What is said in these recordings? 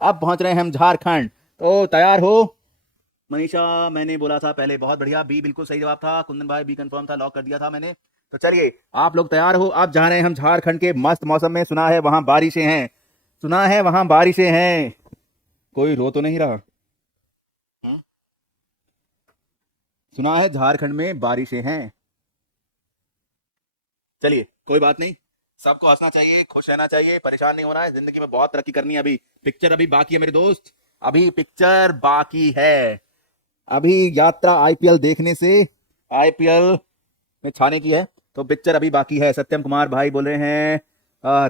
अब पहुंच रहे हैं हम झारखंड। तो तैयार हो मनीषा? मैंने बोला था पहले, बहुत बढ़िया, बी बिल्कुल सही जवाब था। कुंदन भाई बी कंफर्म था, लॉक कर दिया था मैंने। तो चलिए आप लोग तैयार हो? आप जा रहे हैं हम झारखंड के मस्त मौसम में। सुना है वहां बारिशें हैं, सुना है वहां बारिशें हैं। कोई रो तो नहीं रहा? हाँ? सुना है झारखंड में बारिशें हैं। चलिए कोई बात नहीं, सबको हंसना चाहिए, खुश रहना चाहिए, परेशान नहीं होना है। जिंदगी में बहुत तरक्की करनी है। अभी पिक्चर अभी बाकी है मेरे दोस्त, अभी पिक्चर बाकी है। अभी यात्रा आईपीएल देखने से, आईपीएल में छाने की है, तो पिक्चर अभी बाकी है। सत्यम कुमार भाई बोल रहे हैं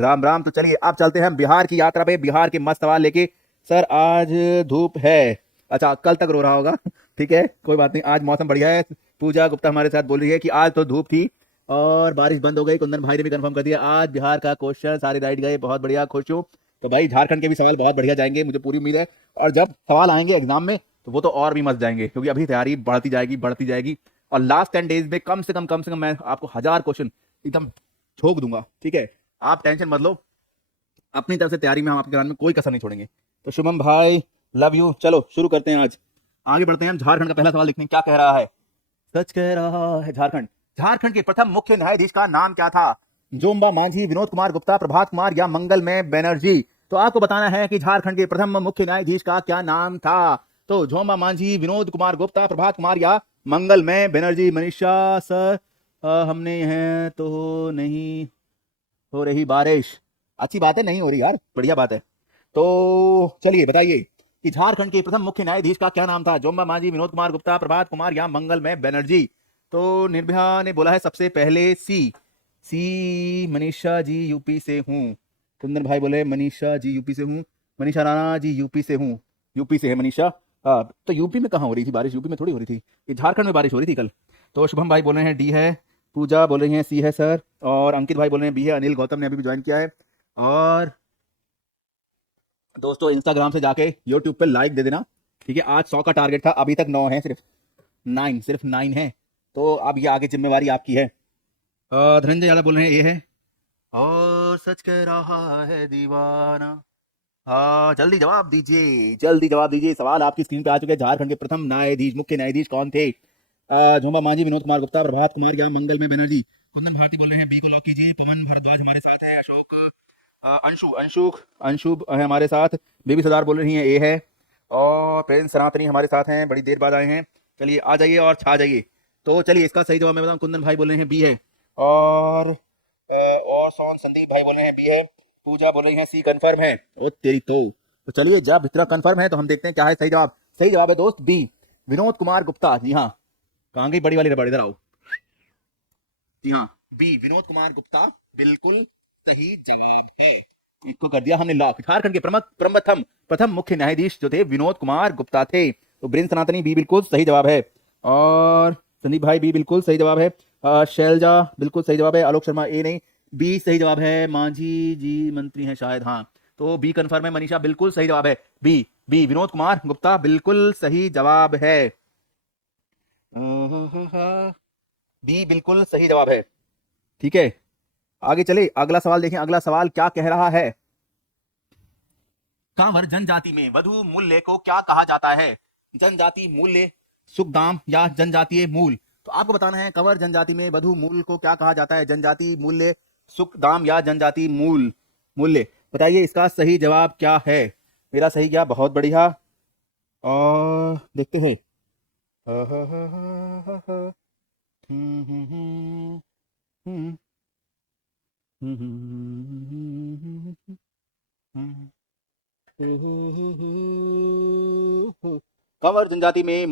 राम राम। तो चलिए आप चलते हैं हम बिहार की यात्रा पे, बिहार के मस्त सवाल लेके। सर आज धूप है, अच्छा कल तक रो रहा होगा ठीक है कोई बात नहीं, आज मौसम बढ़िया है। पूजा गुप्ता हमारे साथ बोल रही है कि आज तो धूप थी और बारिश बंद हो गई। कुंदन भाई ने भी कंफर्म कर दिया आज बिहार का क्वेश्चन सारे राइट गए, बहुत बढ़िया, खुश हूँ। तो भाई झारखंड के भी सवाल बहुत बढ़िया जाएंगे, मुझे पूरी उम्मीद है। और जब सवाल आएंगे एग्जाम में तो वो तो और भी मस्त जाएंगे, क्योंकि अभी तैयारी बढ़ती जाएगी बढ़ती जाएगी। और लास्ट 10 डेज में कम से कम मैं आपको 1000 क्वेश्चन एकदम ठोक दूंगा, ठीक है? आप टेंशन मत लो, अपनी तरफ से तैयारी में हम आपके कराने में कोई कसर नहीं छोड़ेंगे। तो शुभम भाई लव यू, चलो शुरू करते हैं। आज आगे बढ़ते हैं हम झारखंड का पहला सवाल लिखने, क्या कह रहा है? सच कह रहा है झारखंड। झारखंड के प्रथम मुख्य न्यायाधीश का नाम क्या था? जोम्बा मांझी, विनोद कुमार गुप्ता, प्रभात कुमार या मंगलमय बनर्जी? तो आपको बताना है कि झारखंड के प्रथम मुख्य न्यायाधीश का क्या नाम था। तो जोम्बा मांझी, विनोद कुमार गुप्ता, प्रभात कुमार या मंगलमय बनर्जी? मनीषा सर हमने यहाँ तो नहीं हो रही बारिश। अच्छी बात है, नहीं हो रही यार, बढ़िया बात है। तो चलिए बताइए कि झारखंड के प्रथम मुख्य न्यायाधीश का क्या नाम था? जोम्बा मांझी, विनोद कुमार गुप्ता, प्रभात कुमार या मंगलमय बनर्जी? तो निर्भया ने बोला है सबसे पहले सी। सी मनीषा जी यूपी से हूँ। कुंदन भाई बोले मनीषा जी यूपी से हूँ। मनीषा राणा जी यूपी से हूँ। यूपी से है मनीषा। तो यूपी में कहाँ हो रही थी बारिश? यूपी में थोड़ी हो रही थी, ये झारखंड में बारिश हो रही थी कल। तो शुभम भाई बोल रहे हैं डी है, पूजा बोल रही हैं सी है सर, और अंकित भाई बोल रहे हैं बी है, अनिल गौतम ने अभी भी ज्वाइन किया है। और दोस्तों इंस्टाग्राम से जाके यूट्यूब पे लाइक दे देना, ठीक है? आज 100 का टारगेट था, अभी तक 9 है, सिर्फ 9 है। तो अब ये आगे जिम्मेवारी आपकी है। धनंजय यादव बोल रहे हैं ये है, और सच कह रहा है दीवाना। हाँ जल्दी जवाब दीजिए, जल्दी जवाब दीजिए, सवाल आपकी स्क्रीन पे आ चुके हैं। झारखंड के प्रथम न्यायाधीश, मुख्य न्यायाधीश कौन थे? झूमा मांझी, विनोद कुमार गुप्ता, प्रभात कुमार या मंगलमय बनर्जी? कुंदन भारती बोल रहे हैं बी को लॉक कीजिए। पवन भारद्वाज हमारे साथ है, अशोक अंशु अंशु अंशु है हमारे साथ। बेबी सरदार बोल रही हैं ए है, और प्रिंस सनातनी हमारे साथ हैं, बड़ी देर बाद आए हैं। चलिए आ जाइए और छा जाइए। तो चलिए इसका सही जवाब मैं बताऊं, कुंदन भाई बोल रहे हैं बी है, और सोन संदीप भाई बोल रहे हैं बी है, पूजा बोल रही है सी। कंफर्म है? ओ तेरी तो चलिए जब इतना कंफर्म है तो हम देखते हैं क्या है सही जवाब। सही जवाब है दोस्त बी, विनोद कुमार गुप्ता। जी हाँ, कहाँ गई बड़ी वाली रबड़, इधर आओ। जी हाँ, बी विनोद कुमार गुप्ता बिल्कुल सही जवाब है। इसको कर दिया हमने लॉक। झारखंड के प्रथम प्रथम मुख्य न्यायाधीश जो थे विनोद कुमार गुप्ता थे। तो ब्रिन सनातनी बी बिल्कुल सही जवाब है, और संदीप भाई बी बिल्कुल सही जवाब है। शैलजा बिल्कुल सही जवाब है। आलोक शर्मा ए नहीं, बी सही जवाब है। मांझी जी मंत्री हैं शायद, हाँ तो बी कंफर्म है। मनीषा बिल्कुल सही जवाब है, बी बी विनोद कुमार गुप्ता बिल्कुल सही जवाब है। बी बिल्कुल सही जवाब है, ठीक है? आगे चले, अगला सवाल देखें। अगला सवाल क्या कह रहा है? कांवर जनजाति में वधु मूल्य को क्या कहा जाता है? जनजाति मूल्य, सुख दाम या जनजातीय मूल? तो आपको बताना है कंवर जनजाति में वधु मूल्य को क्या कहा जाता है? जनजाति मूल्य, सुख दाम या जनजाति मूल मूल्य? बताइए इसका सही जवाब क्या है। मेरा सही गया, बहुत बढ़िया। और देखते हैं। हम्म, हम्म, हम्म, हम्म, हम्म, कंवर जनजाति में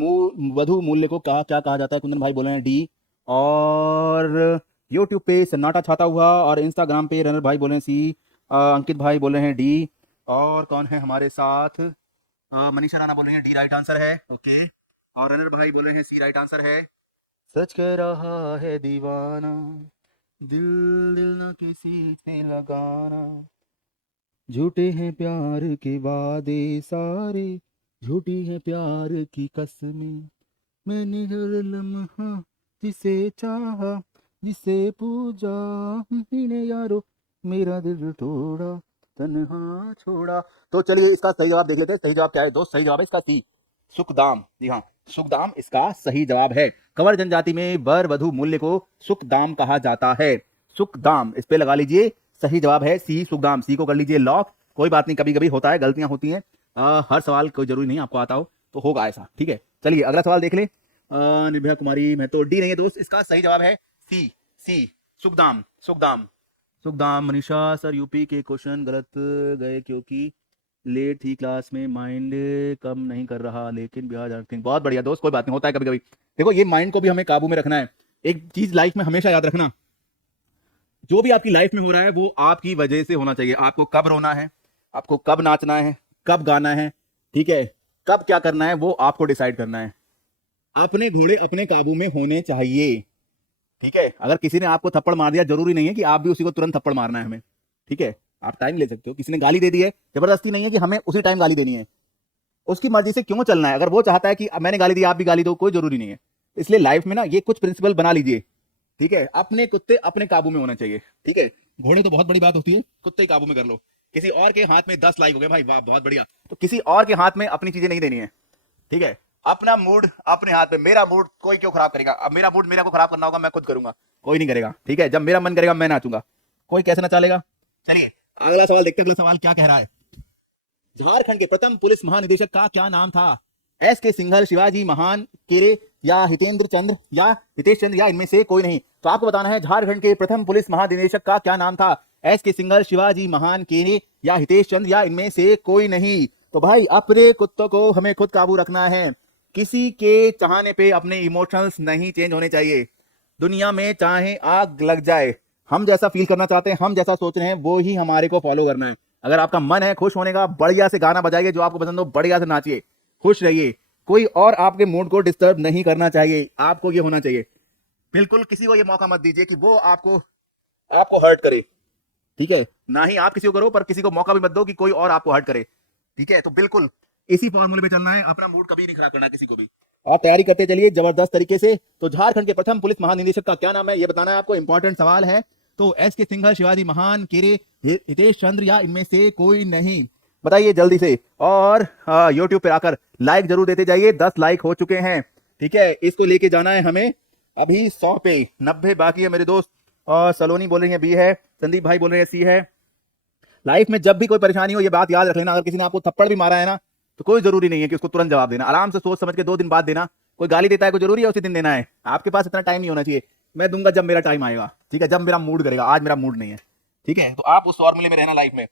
वधु मूल्य को कहा क्या कहा जाता है? कुंदन भाई बोले हैं डी, और यूट्यूब पे सन्नाटा छाता हुआ, और इंस्टाग्राम पे रनर भाई बोले हैं सी, अंकित भाई बोले हैं डी, और कौन है हमारे साथ? मनीषा राणा बोल रहे हैं डी राइट आंसर है, ओके। और रनर भाई बोल रहे हैं सी राइट आंसर है। सच कह रहा है दीवाना, दिल दिल ना किसी से लगाना, झूठे हैं प्यार के वादे सारे, झूठी है प्यार की कसमें, मैंने हर लम्हा जिसे चाहा, जिसे पूजा, ने यारो मेरा दिल तोड़ा, तन्हा छोड़ा। तो चलिए इसका सही जवाब देख लेते हैं। सही जवाब क्या है दोस्त? सही जवाब है इसका सी, सुखदाम। जी हाँ, सुखदाम इसका सही जवाब है। कंवर जनजाति में वर वधु मूल्य को सुखदाम कहा जाता है। सुखदाम इस पे लगा लीजिए, सही जवाब है सी, सुखदाम। सी को कर लीजिए लॉक। कोई बात नहीं, कभी कभी होता है, गलतियां होती हैं। हर सवाल कोई जरूरी नहीं आपको आता हो, तो होगा ऐसा, ठीक है। चलिए अगला सवाल देख ले। निर्भया कुमारी मैं तो डी नहीं है दोस्त, इसका सही जवाब है सी, सी सुखदाम, सुखदाम, सुखदाम। मनीषा सर यूपी के क्वेश्चन गलत गए क्योंकि लेट थी क्लास में, माइंड कम नहीं कर रहा लेकिन बिहार झारखंड। बहुत बढ़िया दोस्त, कोई बात नहीं, होता है कभी कभी। देखो ये माइंड को भी हमें काबू में रखना है। एक चीज लाइफ में हमेशा याद रखना, जो भी आपकी लाइफ में हो रहा है वो आपकी वजह से होना चाहिए। आपको कब रोना है, आपको कब नाचना है, कब गाना है, ठीक है, कब क्या करना है, वो आपको डिसाइड करना है। अपने घोड़े अपने काबू में होने चाहिए, ठीक है। अगर किसी ने आपको थप्पड़ मार दिया, जरूरी नहीं है कि आप भी उसी को तुरंत थप्पड़ मारना है हमें, ठीक है। आप टाइम ले सकते हो। किसी ने गाली दे दी है, जबरदस्ती नहीं है कि हमें उसी टाइम गाली देनी है। उसकी मर्जी से क्यों चलना है। अगर वो चाहता है कि मैंने गाली दी आप भी गाली दो, कोई जरूरी नहीं है। इसलिए लाइफ में ना ये कुछ प्रिंसिपल बना लीजिए, ठीक है। अपने कुत्ते अपने काबू में होना चाहिए, ठीक है। घोड़े तो बहुत बड़ी बात होती है, कुत्ते काबू में कर लो। किसी और के हाथ में 10 लाइक हो गए भाई, वाह बहुत बढ़िया। तो किसी और के हाथ में अपनी चीजें नहीं देनी है, ठीक है। अपना मूड अपने हाथ में। मेरा मूड कोई क्यों खराब करेगा। अब मेरा मूड मेरा को खराब करना होगा, मैं खुद करूंगा, कोई नहीं करेगा, ठीक है। जब मेरा मन करेगा मैं नाचूंगा, कोई कैसे ना चलेगा। चलिए अगला सवाल देखते हैं। अगला सवाल क्या कह रहा है? झारखंड के प्रथम पुलिस महानिदेशक का क्या नाम था? एस के सिंघल, शिवाजी महान केरे, या हितेंद्र चंद्र, या हितेश चंद्र, या इनमें से कोई नहीं। तो आपको बताना है झारखंड के प्रथम पुलिस महानिदेशक का क्या नाम था? एस के सिंघल, शिवाजी महान केरे, या हितेश चंद्र, या इनमें से कोई नहीं। तो भाई अपने कुत्तों को हमें खुद काबू रखना है। किसी के चाहने पे अपने इमोशंस नहीं चेंज होने चाहिए। दुनिया में चाहे आग लग जाए, हम जैसा फील करना चाहते हैं, हम जैसा सोच रहे हैं, वो ही हमारे को फॉलो करना है। अगर आपका मन है खुश होने का, बढ़िया से गाना बजाइए जो आपको पसंद हो, बढ़िया से नाचिए, खुश रहिए। कोई और आपके मूड को डिस्टर्ब नहीं करना चाहिए। आपको ये होना चाहिए। बिल्कुल किसी को ये मौका मत दीजिए कि वो आपको हर्ट करे, ठीक है। ना ही आप किसी को करो, पर किसी को मौका भी मत दो कि कोई और आपको हर्ट करे, ठीक है। तो बिल्कुल इसी फॉर्मूले पे चलना है। अपना मूड कभी नहीं खराब करना किसी को भी। आप तैयारी करते चलिए जबरदस्त तरीके से। तो झारखंड के प्रथम पुलिस महानिदेशक का क्या नाम है, ये बताना है आपको। इंपॉर्टेंट सवाल है। तो एस के सिंघल, शिवाजी महान केरे, हितेश चंद्र, या इनमें से कोई नहीं। बताइए जल्दी से। और यूट्यूब पे आकर लाइक जरूर देते जाइए। 10 लाइक हो चुके हैं, ठीक है। इसको लेके जाना है हमें अभी 100 पे, 90 बाकी है मेरे दोस्त। और सलोनी बोल रही है बी है, संदीप भाई बोल रहे हैं सी है। लाइफ में जब भी कोई परेशानी हो, ये बात याद रख लेना, अगर किसी ने आपको थप्पड़ भी मारा है ना, तो कोई जरूरी नहीं है कि उसको तुरंत जवाब देना। आराम से सोच समझ के 2 दिन बाद देना। कोई गाली देता है, कोई जरूरी है उसी दिन देना है। आपके पास इतना टाइम नहीं होना चाहिए। मैं दूंगा जब मेरा टाइम आएगा, ठीक है, जब मेरा मूड करेगा। आज मेरा मूड नहीं है, ठीक है। तो आप उस फॉर्मूले में रहना लाइफ में।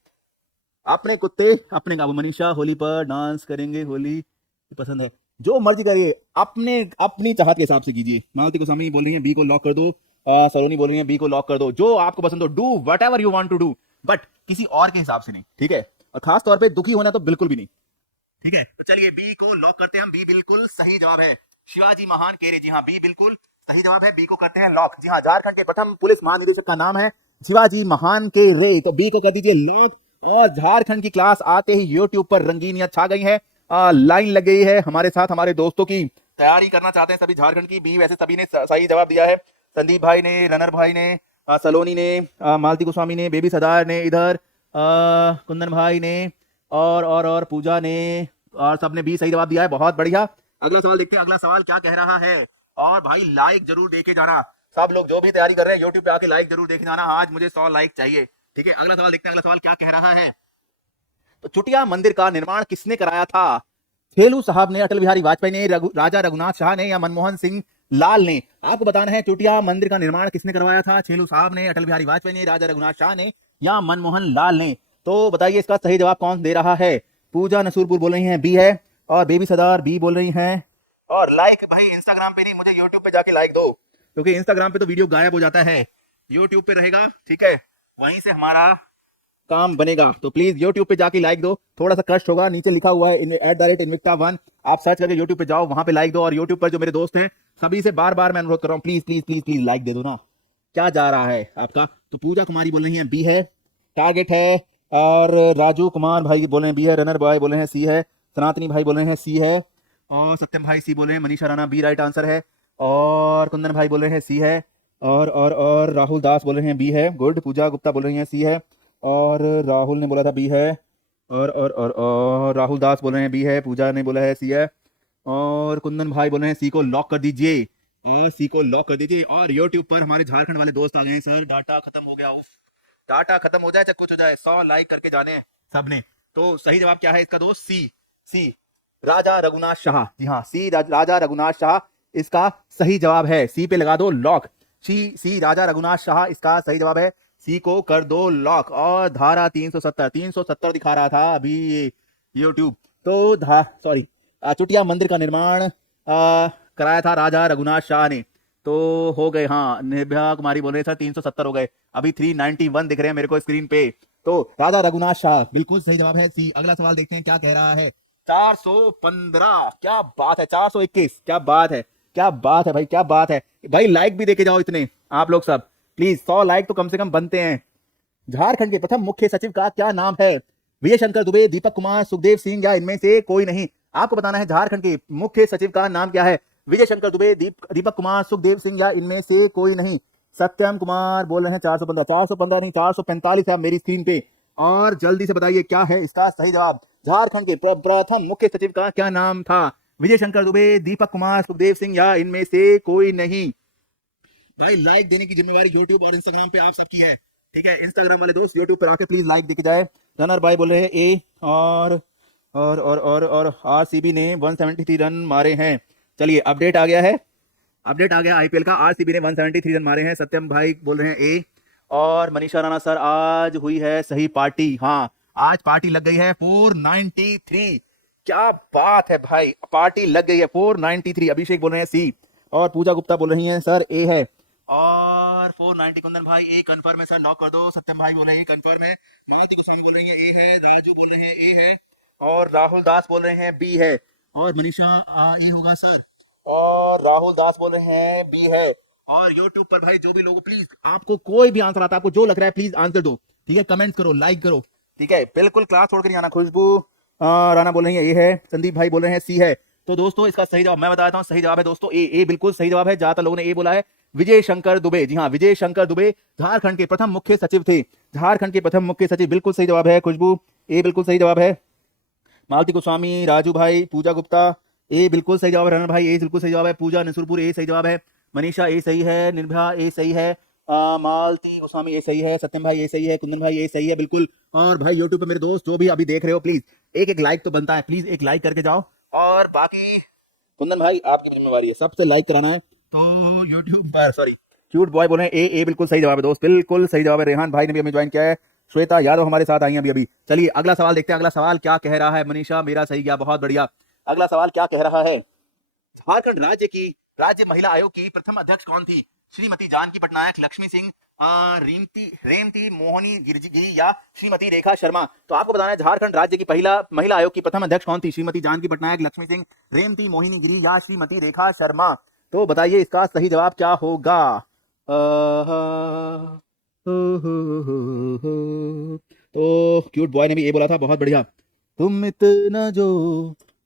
अपने कुत्ते अपने काबू। मनीषा होली पर डांस करेंगे, होली पसंद है, जो मर्जी करिए, अपनी चाहत के हिसाब से कीजिए। मालती गोस्वामी बोल रही है बी को लॉक कर दो। सलोनी बोल रही है बी को लॉक कर दो। जो आपको पसंद हो, do whatever you want to do, but किसी और के हिसाब से नहीं, ठीक है। और खास तौर पे दुखी होना तो बिल्कुल भी नहीं, ठीक है। तो चलिए बी को लॉक करते हैं हम। बी बिल्कुल सही जवाब है, शिवाजी महान केरे। जी हाँ, बी बिल्कुल सही जवाब है। बी को करते हैं लॉक। जी हाँ, झारखंड के प्रथम पुलिस महानिदेशक का नाम है शिवाजी महान केरे। तो बी को कर दीजिए लॉक। और झारखंड की क्लास आते ही यूट्यूब पर रंगीनियत छा गई है। लाइन लग गई है हमारे साथ। हमारे दोस्तों की तैयारी करना चाहते हैं सभी झारखंड की। बी वैसे सभी ने सही जवाब दिया है। संदीप भाई ने, रनर भाई ने, सलोनी ने, मालती गोस्वामी ने, बेबी सरदार ने, इधर कुंदन भाई ने, और पूजा ने, और सबने भी सही जवाब दिया है। बहुत बढ़िया। अगला सवाल देखते हैं। अगला सवाल क्या कह रहा है। और भाई लाइक जरूर देके जाना। सब लोग जो भी तैयारी कर रहे हैं यूट्यूब पे आके लाइक जरूर देके जाना। आज मुझे 100 लाइक चाहिए, ठीक है। अगला सवाल देखते हैं। अगला सवाल क्या कह रहा है। तो चुटिया मंदिर का निर्माण किसने कराया था? फेलू साहब ने, अटल बिहारी वाजपेयी ने, राजा रघुनाथ शाह ने, या मनमोहन सिंह लाल ने? आपको बताना है चुटिया मंदिर का निर्माण किसने करवाया था। छेलू साहब ने, अटल बिहारी वाजपेयी ने, राजा रघुनाथ शाह ने, या मनमोहन लाल ने? तो बताइए इसका सही जवाब कौन दे रहा है। पूजा नसूरपुर बोल रही हैं बी है, और बेबी सरदार बी बोल रही हैं। और लाइक भाई इंस्टाग्राम पे नहीं, मुझे यूट्यूब पे जाके लाइक दो, क्योंकि इंस्टाग्राम पे तो वीडियो गायब हो जाता है, यूट्यूब पे रहेगा, ठीक है। वहीं से हमारा काम बनेगा। तो प्लीज यूट्यूब पे जाके लाइक दो। थोड़ा सा कष्ट होगा, नीचे लिखा हुआ है @invicta1, आप सर्च करके यूट्यूब पे जाओ, वहां पे लाइक दो। और यूट्यूब पर जो मेरे दोस्त हैं सभी से बार बार मैं अनुरोध कर रहा हूँ, please please please please like they दो ना। क्या जा रहा है आपका। तो पूजा कुमारी बोल रही है बी है, टारगेट है। और राजू कुमार भाई बोल रहे हैं बी है, रनर भाई बोल रहे हैं सी है, सनातनी भाई बोल रहे हैं सी है, और सत्यम भाई सी बोल रहे हैं, Manisha Rana B right answer है, और कुंदन भाई बोल रहे हैं सी है, और राहुल दास बोल रहे हैं बी है, गुड। पूजा गुप्ता बोल रही हैं सी है, और राहुल ने बोला था बी है। और राहुल दास बोल रहे हैं बी है। पूजा ने बोला है सी है। और कुंदन भाई बोल रहे हैं सी को लॉक कर दीजिए। और सी को लॉक कर दीजिए। और यूट्यूब पर हमारे झारखंड वाले दोस्त आ गए हैं। सर डाटा खत्म हो गया। उफ, डाटा खत्म हो जाए चाहे कुछ हो जाए, 100 लाइक करके जाने हैं सबने। तो सही जवाब क्या है इसका दोस्त? सी। सी राजा रघुनाथ शाह। जी हाँ, सी राजा रघुनाथ शाह इसका सही जवाब है। सी पे लगा दो लॉक। सी राजा रघुनाथ शाह इसका सही जवाब है। सी को कर दो लॉक। और धारा 370 दिखा रहा था अभी ये यूट्यूब। तो सॉरी, चुटिया मंदिर का निर्माण कराया था राजा रघुनाथ शाह ने। तो हो गए, हाँ, निर्भया कुमारी बोल रहे सर 370 हो गए, अभी 391 दिख रहे हैं मेरे को स्क्रीन पे। तो राजा रघुनाथ शाह बिल्कुल सही जवाब है सी। अगला सवाल देखते हैं क्या कह रहा है। 415, क्या बात है। 421, क्या बात है, क्या बात है भाई, क्या बात है भाई। लाइक भी देके जाओ इतने आप लोग सब प्लीज। 100 लाइक तो कम से कम बनते हैं। झारखंड के प्रथम मुख्य सचिव का क्या नाम है? विजय शंकर दुबे, दीपक कुमार, सुखदेव सिंह या इनमें से कोई नहीं? आपको बताना है झारखंड के मुख्य सचिव का नाम क्या है। विजय शंकर दुबे, दीपक कुमार, सुखदेव सिंह या इनमें से कोई नहीं? सत्यम कुमार बोल रहे हैं 415। 415 नहीं, 445 है मेरी स्क्रीन पे। और जल्दी से बताइए क्या है इसका सही जवाब। झारखंड के प्रथम मुख्य सचिव का क्या नाम था? विजय शंकर दुबे, दीपक कुमार, सुखदेव सिंह या इनमें से कोई नहीं? भाई लाइक देने की जिम्मेवारी यूट्यूब और इंस्टाग्राम पे आप सबकी है, ठीक है। इंस्टाग्राम वाले दोस्त यूट्यूब पर आके प्लीज लाइक देके जाए। रनर भाई बोल रहे हैं ए। और आरसीबी ने 173 रन मारे हैं। चलिए अपडेट आ गया है, अपडेट आ गया आईपीएल का। आरसीबी ने 173 रन मारे हैं। सत्यम भाई बोल रहे हैं ए। और मनीषा राणा सर आज हुई है सही पार्टी। हाँ, आज पार्टी लग गई है 493। क्या बात है भाई, पार्टी लग गई है 493। अभिषेक बोल रहे हैं सी। और पूजा गुप्ता बोल रही हैं सर ए है। और 490 कुंदन भाई ए कंफर्म है सर, लॉक कर दो। सत्यम भाई बोल रहे हैं कंफर्म है। मालती गोस्वामी बोल रही है ए है। राजू बोल रहे हैं ए है। और राहुल दास बोल रहे हैं बी है। और मनीषा ए होगा सर। और राहुल दास बोल रहे हैं बी है। और यूट्यूब पर भाई जो भी लोग, प्लीज आपको कोई भी आंसर आता है, आपको जो लग रहा है प्लीज आंसर दो, ठीक है। कमेंट करो, लाइक करो, ठीक है। बिल्कुल क्लास छोड़कर नहीं आना। खुशबू राणा बोल रही है ए है। संदीप भाई बोल रहे हैं सी है। तो दोस्तों इसका सही जवाब मैं बताता हूँ। सही जवाब है दोस्तों ए। ए बिल्कुल सही जवाब है। ज्यादातर लोगों ने ए बोला है। विजय शंकर दुबे, जी हाँ, विजय शंकर दुबे झारखंड के प्रथम मुख्य सचिव थे। झारखंड के प्रथम मुख्य सचिव, बिल्कुल सही जवाब है। खुशबू ए बिल्कुल सही जवाब है। मालती गोस्वामी, राजू भाई, पूजा गुप्ता ए बिल्कुल सही जवाब है। रनर भाई ए बिल्कुल सही जवाब है। पूजा नसुरपुर ए सही जवाब है। मनीषा ए सही है। निर्भया ए सही है। मालती गोस्वामी ए सही है। सत्यम भाई ए सही है। कुंदन भाई ए सही है बिल्कुल। और भाई यूट्यूब पे मेरे दोस्त जो भी अभी देख रहे हो, प्लीज एक एक लाइक तो बनता है, प्लीज एक लाइक करके जाओ। और बाकी कुंदन भाई आपकी जिम्मेवारी है, सबसे लाइक कराना है। तो यूट्यूब पर सॉरी, क्यूट बॉय बोले ए। ए बिल्कुल सही जवाब है दोस्त, बिल्कुल सही जवाब है। रेहान भाई ने भी हमें ज्वाइन किया है। श्वेता यादव हमारे साथ आई हैं अभी अभी। चलिए अगला सवाल देखते हैं। अगला सवाल क्या कह रहा है। मनीषा मेरा सही गया, बहुत बढ़िया। अगला सवाल क्या कह रहा है। झारखंड राज्य महिला आयोग की प्रथम अध्यक्ष कौन थी? श्रीमती जानकी पटनायक, लक्ष्मी सिंह, रेमती मोहनी गिरिजी या श्रीमती रेखा शर्मा? तो आपको बताना है झारखंड राज्य की पहला महिला आयोग की प्रथम अध्यक्ष कौन थी? श्रीमती जानकी पटनायक, लक्ष्मी सिंह, रेमती मोहिनी गिरी या श्रीमती रेखा शर्मा? तो बताइए इसका सही जवाब क्या होगा। तो क्यूट बॉय ने भी ये बोला था, बहुत बढ़िया। तुम इतना जो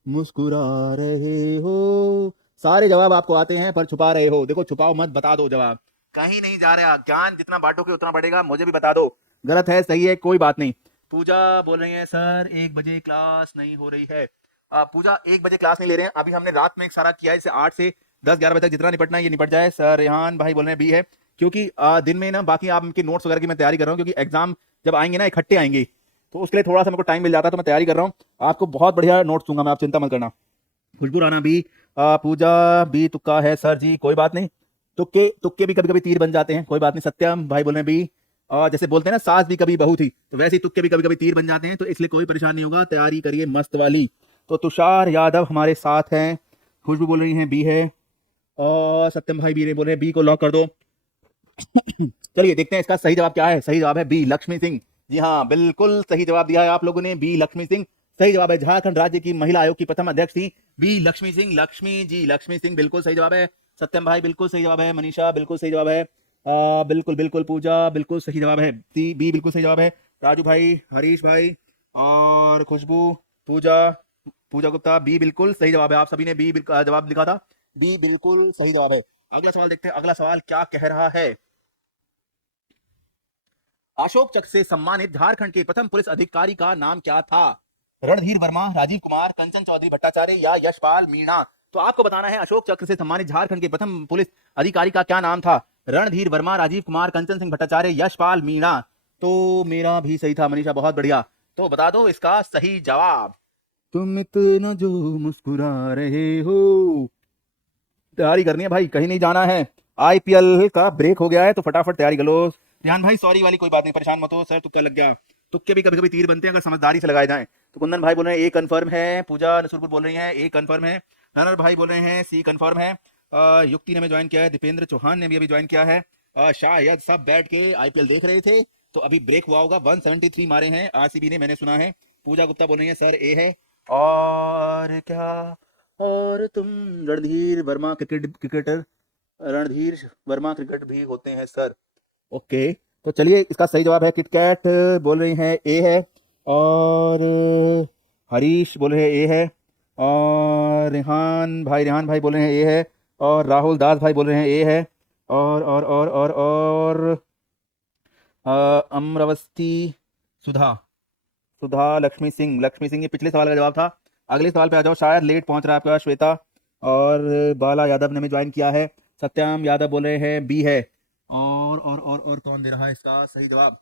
मुस्कुरा रहे हो। सारे जवाब आपको आते हैं पर छुपा रहे हो। देखो छुपाओ मत, बता दो जवाब, कहीं नहीं जा रहा। ज्ञान जितना बांटोगे उतना बढ़ेगा। मुझे भी बता दो, गलत है सही है कोई बात नहीं। पूजा बोल रही है सर 1 बजे क्लास नहीं हो रही है। पूजा 1 बजे क्लास नहीं ले रहे हैं अभी, हमने रात में एक सारा किया है। इसे 8 से 10-11 बजे तक जितना निपटना है ये निपट जाए। सर रेहान भाई बोल रहे हैं बी है, क्योंकि दिन में ना बाकी आपके नोट्स वगैरह की मैं तैयारी कर रहा हूँ, क्योंकि एग्जाम जब आएंगे ना इकट्ठे आएंगे, तो उसके लिए थोड़ा सा मेरे को टाइम मिल जाता है। तो मैं तैयारी कर रहा हूँ, आपको बहुत बढ़िया नोट्स दूंगा मैं, आप चिंता मत करना। खुशबू राणा भी, पूजा भी तुक्का है सर जी, कोई बात नहीं। तुक्के तुक्के भी कभी कभी तीर बन जाते हैं, कोई बात नहीं। सत्यम भाई बोल रहे हैं भी, और जैसे बोलते हैं ना सास भी कभी बहू थी, तो वैसे ही तुक्के भी कभी कभी तीर बन जाते हैं, तो इसलिए कोई परेशानी नहीं होगा। तैयारी करिए मस्त वाली। तो तुषार यादव हमारे साथ हैं। खुशबू बोल रही हैं बी है। और सत्यम भाई भी बोल रहे हैं बी को लॉक कर दो। चलिए देखते हैं इसका सही जवाब क्या है। सही जवाब है बी, लक्ष्मी सिंह। जी हाँ, बिल्कुल सही जवाब दिया है आप लोगों ने, बी लक्ष्मी सिंह सही जवाब है। झारखंड राज्य की महिला आयोग की प्रथम अध्यक्ष थी बी लक्ष्मी सिंह। लक्ष्मी जी, लक्ष्मी सिंह बिल्कुल सही जवाब है। सत्यम भाई बिल्कुल सही जवाब है। मनीषा बिल्कुल सही जवाब है। बिल्कुल बिल्कुल। पूजा बिल्कुल सही जवाब है, बी बिल्कुल सही जवाब है। राजू भाई, हरीश भाई और खुशबू, पूजा पूजा गुप्ता बी बिल्कुल सही जवाब है। आप सभी ने बी जवाब लिखा था, बी बिल्कुल सही जवाब है। अगला सवाल देखते हैं। अगला सवाल क्या कह रहा है। अशोक चक्र से सम्मानित झारखंड के प्रथम पुलिस अधिकारी का नाम क्या था? रणधीर वर्मा, राजीव कुमार, कंचन चौधरी भट्टाचार्य या यशपाल मीणा। तो आपको बताना है अशोक चक्र से सम्मानित झारखंड के प्रथम पुलिस अधिकारी का क्या नाम था? रणधीर वर्मा, राजीव कुमार, कंचन सिंह भट्टाचार्य, यशपाल मीणा। तो मेरा भी सही था मनीषा, बहुत बढ़िया। तो बता दो इसका सही जवाब। तुम इतना जो मुस्कुरा रहे हो। तैयारी करनी है भाई, कहीं नहीं जाना है। आईपीएल का ब्रेक हो गया है तो फटाफट तैयारी कर लो। ध्यान भाई, सॉरी वाली कोई बात नहीं, परेशान मत हो। सर तुक्का लग गया। तुक्के भी कभी कभी तीर बनते हैं अगर समझदारी से लगाए जाएं। तो कुंदन भाई बोल रहे हैं ए कंफर्म है, पूजा नसुरपुर बोल रही है ए कंफर्म है, रनर भाई बोल रहे हैं सी कंफर्म है, युक्ति ने हमें ज्वाइन किया है, दीपेंद्र चौहान ने भी अभी ज्वाइन किया है। शायद सब बैठ के आईपीएल देख रहे थे तो अभी ब्रेक हुआ होगा। 173 मारे हैं आरसीबी ने, मैंने सुना है। पूजा गुप्ता बोल रही है सर ए है। और क्या, और तुम रणधीर वर्मा क्रिकेटर, रणधीर वर्मा क्रिकेट भी होते हैं सर। ओके, तो चलिए इसका सही जवाब है किटकैट बोल रही हैं ए है, और हरीश बोल रहे हैं ए है, और रेहान भाई बोल रहे हैं ए है, और राहुल दास भाई बोल रहे हैं ए है, और अमरावती सुधा लक्ष्मी सिंह, ये पिछले सवाल का जवाब था। अगले सवाल पे आ जाओ, शायद लेट पहुंच रहा है आपका श्वेता। और बाला यादव ने हमें ज्वाइन किया है। सत्यम यादव बोल रहे हैं बी है। और कौन दे रहा है इसका सही जवाब?